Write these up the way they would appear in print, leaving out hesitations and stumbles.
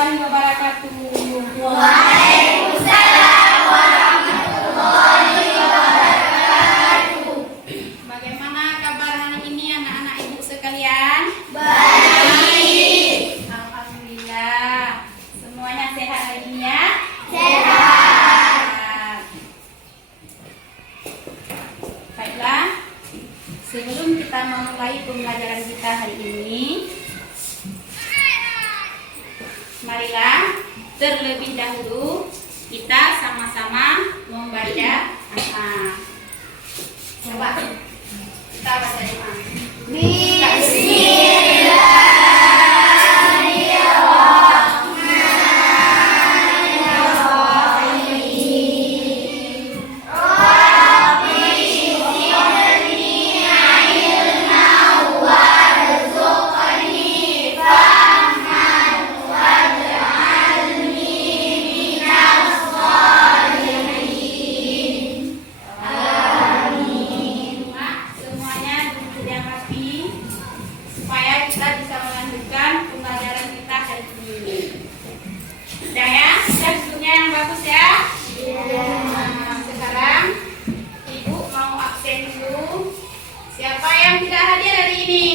warahmatullahi wabarakatuh. Waalaikumsalam warahmatullahi wabarakatuh. Bagaimana kabar hari ini anak-anak ibu sekalian? Baik. Alhamdulillah. Semuanya sehat hari ini ya? Sehat. Baiklah. Sebelum kita memulai pembelajaran kita hari ini, marilah terlebih dahulu kita sama-sama membaca doa. Coba kita baca doa. Semuanya duduk yang rapi supaya kita bisa melanjutkan pembelajaran kita hari ini. Sudah ya? Sudah duduknya yang bagus ya? Nah, sekarang ibu mau absen dulu. Siapa yang tidak hadir hari ini?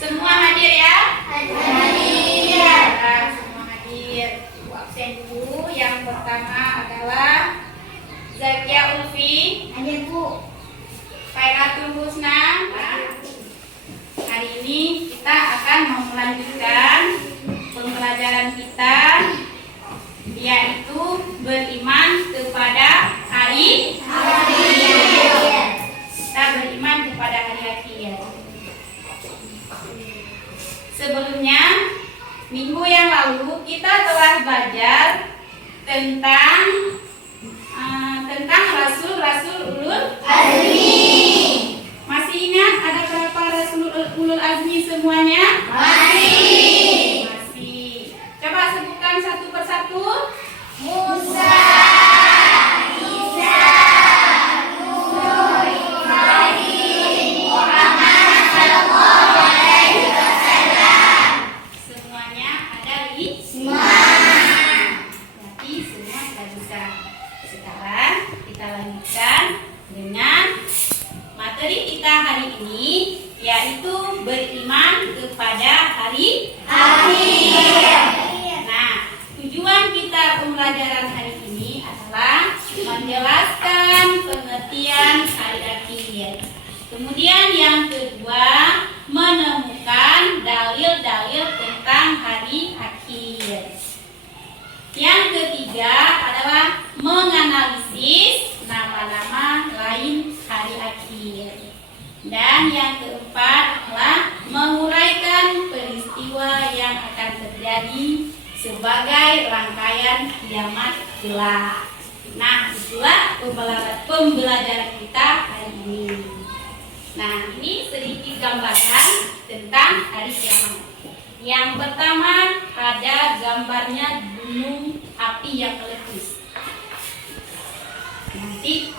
Semua hadir ya? Hadir. Nah, semua hadir. Ibu absen dulu. Yang pertama adalah Zakia Ulfi, Hadir, Bu. Khairatul Husna. Hari ini kita akan melanjutkan pembelajaran kita, yaitu beriman kepada hari akhir. Kita beriman kepada hari akhir. Sebelumnya, minggu yang lalu kita telah belajar tentang Rasul-Rasul ulul Azmi. Masih ingat ada berapa Rasul ulul azmi semuanya? Masih. Masih. Coba sebutkan satu persatu. Musa, Isa, Nuh, Ibrahim, Muhammad sallallahu alaihi wasallam. Semuanya ada di berarti semua sudah bisa. Sekarang kita lanjutkan dengan materi kita hari ini, yaitu beriman kepada hari akhir. Nah, tujuan kita pembelajaran hari ini adalah menjelaskan pengertian hari akhir. Kemudian yang kedua, menemukan dalil-dalil tentang hari akhir. Yang ketiga adalah menganalisis nama-nama lain hari akhir. Dan yang keempat adalah menguraikan peristiwa yang akan terjadi sebagai rangkaian kiamat kelak. Nah, itulah pembelajaran kita hari ini. Nah, ini sedikit gambaran tentang hari kiamat. Yang pertama ada gambarnya gunung api yang meletus. Nanti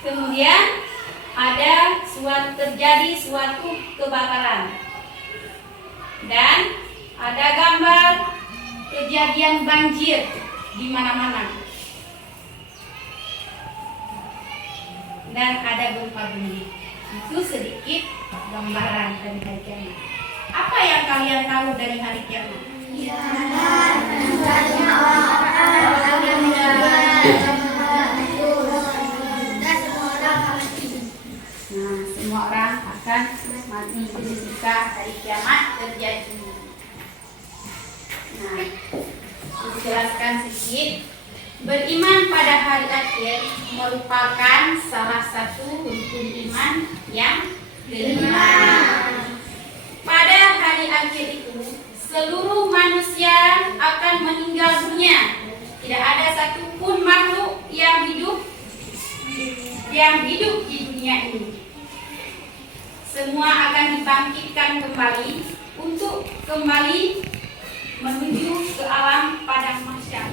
kemudian ada terjadi suatu kebakaran. Dan ada gambar kejadian banjir di mana-mana. Dan ada gempa bumi. Itu sedikit gambaran dari hari kiamat. Apa yang kalian tahu dari hari kiamat? Banyak orang-orang yang meninggal. Nah, semua orang akan mati ketika hari kiamat terjadi. Nah, dijelaskan sedikit. Beriman pada hari akhir merupakan salah satu rukun iman yang kelima. Pada hari akhir itu, seluruh manusia akan meninggal dunia. Tidak ada satupun makhluk yang hidup di dunia ini. Semua akan dibangkitkan kembali untuk kembali menuju ke alam padang mahsyar.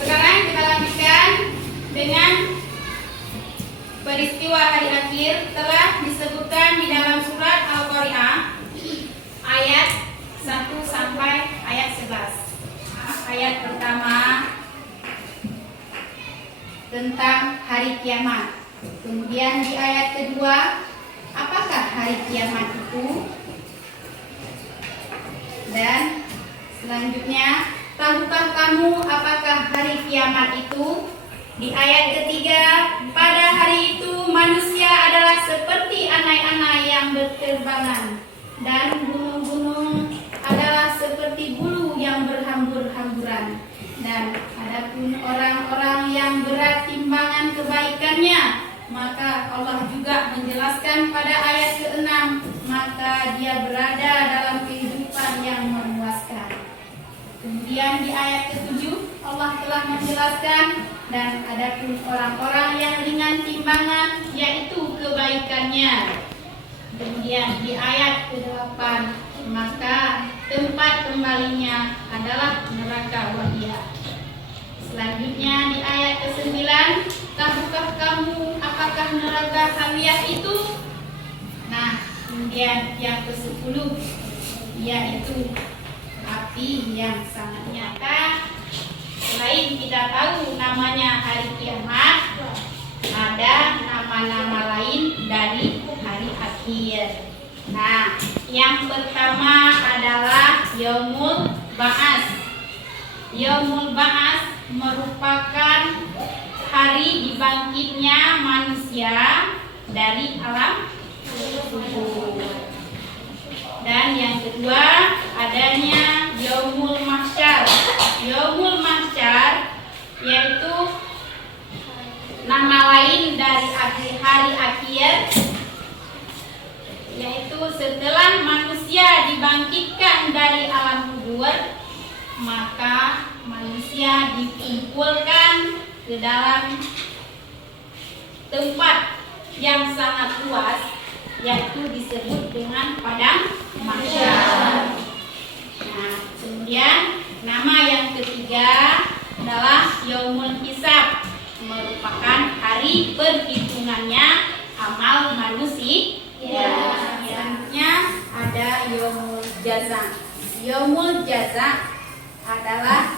Sekarang kita lanjutkan dengan peristiwa hari akhir telah disebutkan di dalam surat Al-Qari'ah ayat 1 sampai ayat kedua, apakah hari kiamat itu? Dan selanjutnya, tahukah kamu apakah hari kiamat itu? Di ayat ketiga, pada hari itu manusia adalah seperti anai-anai yang berterbangan, dan gunung-gunung adalah seperti bulu yang berhambur-hamburan. Dan adapun orang-orang yang berat timbangan kebaikannya, maka Allah juga menjelaskan pada ayat ke-6, maka dia berada dalam kehidupan yang memuaskan. Kemudian di ayat ke-7 Allah telah menjelaskan, dan adapun orang-orang yang ringan timbangan, yaitu kebaikannya. Kemudian di ayat ke-8, maka tempat kembalinya adalah neraka wahiyah. Selanjutnya di ayat ke-9, tahukah kamu apakah neraka hawiyah itu? Nah, kemudian yang ke-10, yaitu api yang sangat nyata. Selain kita tahu namanya hari kiamat, ada nama-nama lain dari hari akhir. Nah, yang pertama adalah Yaumul Ba'ats. Yaumul Ba'ats merupakan hari dibangkitnya manusia dari alam kubur. Dan yang kedua adanya Yaumul Mahsyar. Yaumul Mahsyar yaitu nama lain dari hari akhir, yaitu setelah manusia dibangkitkan dari alam kubur, maka manusia dikumpulkan ke dalam tempat yang sangat luas, yaitu disebut dengan padang mahsyar. Nah, kemudian nama yang ketiga adalah Yaumul Hisab, merupakan hari perhitungannya amal manusia. Selanjutnya ada Yaumul Jaza. Yaumul Jaza adalah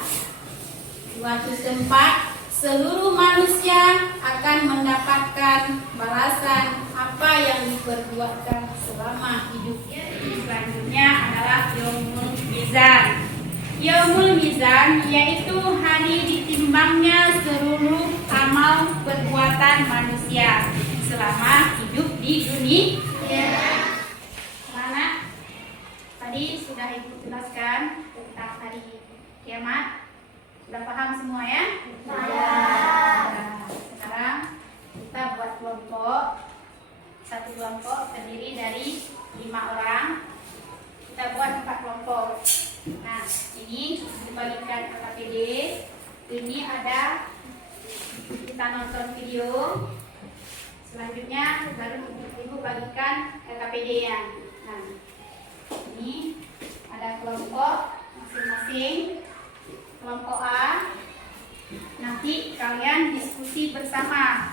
suatu tempat seluruh manusia akan mendapatkan balasan apa yang diperbuatkan selama hidupnya. Selanjutnya adalah Yaumul Mizan. Yaumul Mizan yaitu hari ditimbangnya seluruh amal perbuatan manusia selama hidup di dunia. Mana? Tadi sudah Ibu jelaskan tentang hari kiamat. Sudah paham semua ya? Nah, sekarang kita buat kelompok. Satu kelompok terdiri dari 5 orang. Kita buat 4 kelompok. Nah, ini dibagikan KKPD. Ini ada kita nonton video. Selanjutnya baru Ibu bagikan KKPD-nya. Nah, ini ada kelompok masing-masing. Kelompok A, nanti kalian diskusi bersama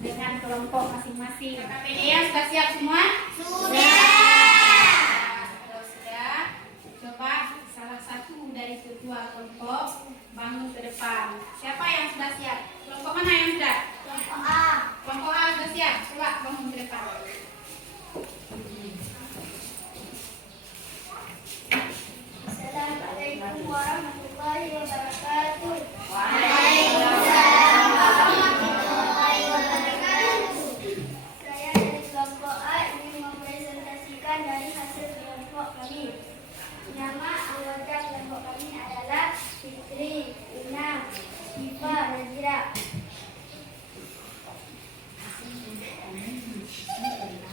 dengan kelompok masing-masing. KKPD-nya sudah siap semua? Kalau sudah, coba salah satu dari ketua kelompok bangun ke depan. Siapa yang sudah siap? Kelompok mana yang sudah? Kelompok A. Kelompok A sudah siap. Coba bangun ke depan. Assalamualaikum warahmatullahi wabarakatuh. Waalaikumsalam warahmatullahi wabarakatuh. Saya dari kelompok A ingin mempresentasikan dari hasil kelompok kami. Nama anggota kelompok kami adalah Fitri, Ina, Siva, Nazira.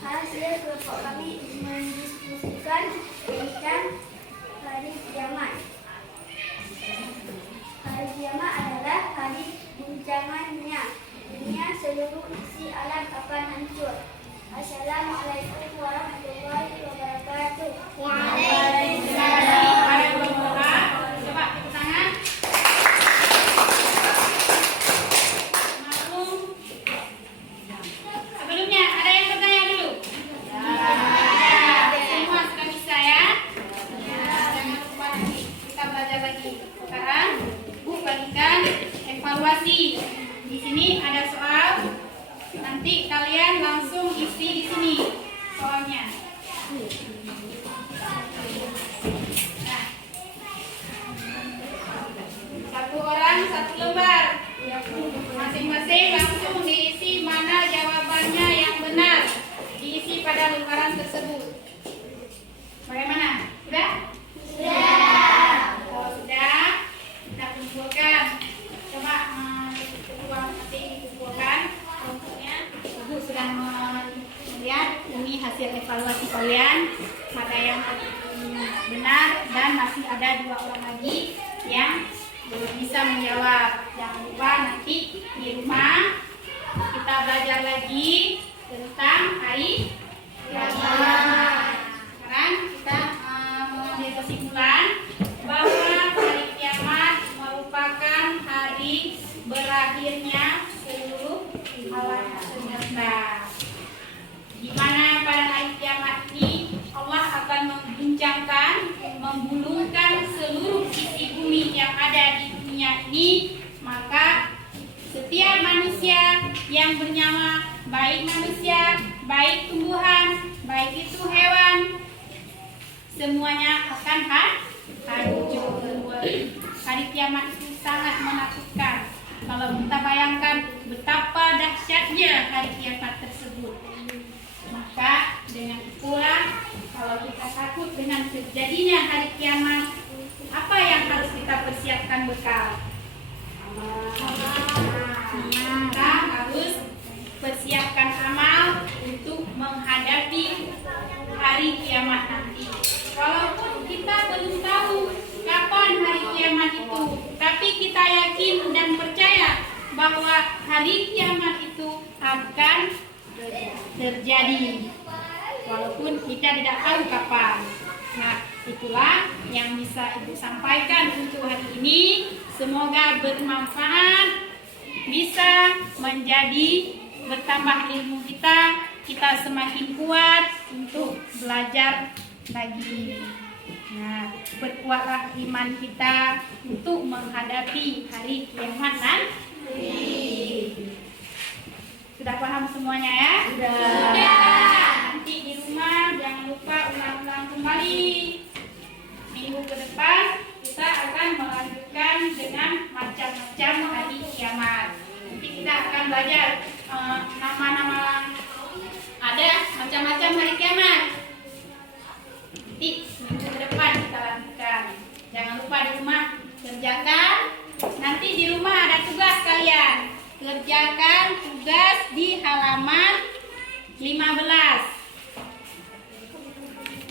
Hasil kelompok kami mendiskusikan tentang hari kiamat. Hari kiamat adalah hari guncangannya dunia, seluruh isi alam akan hancur. Assalamualaikum warahmatullahi wabarakatuh. Waalaikumsalam. Ada kelompok A. Coba tepuk tangan. Mau? Sebelumnya ada yang bertanya dulu? Semua sudah bisa ya? Jangan lupa nanti kita belajar lagi. Sekarang Ibu bagikan evaluasi. Di sini ada soal. Nanti kalian langsung Satu orang satu lembar. Masing-masing langsung diisi mana jawabannya yang benar. Diisi pada lembaran tersebut. Bagaimana? Sudah? Sudah. Kalau sudah, kita kumpulkan. Coba ketua nanti dikumpulkan. Kelompoknya. Ibu sudah melihat ini hasil evaluasi kalian. Ada yang benar dan masih ada 2 orang lagi yang belum bisa menjawab. Jangan lupa nanti di rumah kita belajar lagi tentang hari kiamat. Sekarang kita mengambil kesimpulan bahwa hari kiamat merupakan hari berakhirnya seluruh alam semesta. Di mana pada hari kiamat ini Allah akan mengguncangkan, menggulungkan seluruh isi bumi yang ada di dunia ini. Maka setiap manusia yang bernyawa, baik manusia, baik tumbuhan, baik itu hewan, semuanya akan hancur. Hari kiamat itu sangat menakutkan. Kalau kita bayangkan betapa dahsyatnya hari kiamat tersebut. Maka dengan itulah kalau kita takut dengan terjadinya hari kiamat, apa yang harus kita persiapkan bekal? Kita harus persiapkan amal untuk menghadapi hari kiamat nanti. Walaupun kita belum tahu kapan hari kiamat itu, tapi kita yakin dan percaya bahwa hari kiamat itu akan terjadi. Walaupun kita tidak tahu kapan. Nah, itulah yang bisa Ibu sampaikan untuk hari ini. Semoga bermanfaat, bisa menjadi bertambah ilmu kita semakin kuat untuk belajar lagi. Nah, perkuatlah iman kita untuk menghadapi hari kiamat nanti. Sudah paham semuanya ya? Sudah. Nanti di rumah jangan lupa ulang-ulang kembali. Minggu ke depan kita akan melanjutkan dengan macam-macam hari kiamat. Nanti kita akan belajar nama-nama, ada macam-macam hari kiamat. Nanti minggu ke depan kita lanjutkan. Jangan lupa di rumah kerjakan. Nanti di rumah ada tugas kalian. Kerjakan tugas di halaman 15.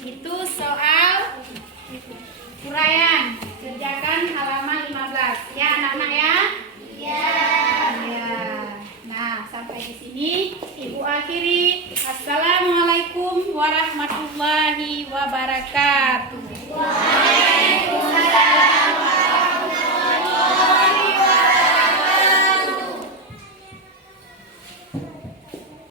Itu soal uraian. Kerjakan halaman 15. Ya anak-anak ya? Ya. Nah, sampai di sini Ibu akhiri. Assalamualaikum warahmatullahi wabarakatuh. Waalaikumsalam.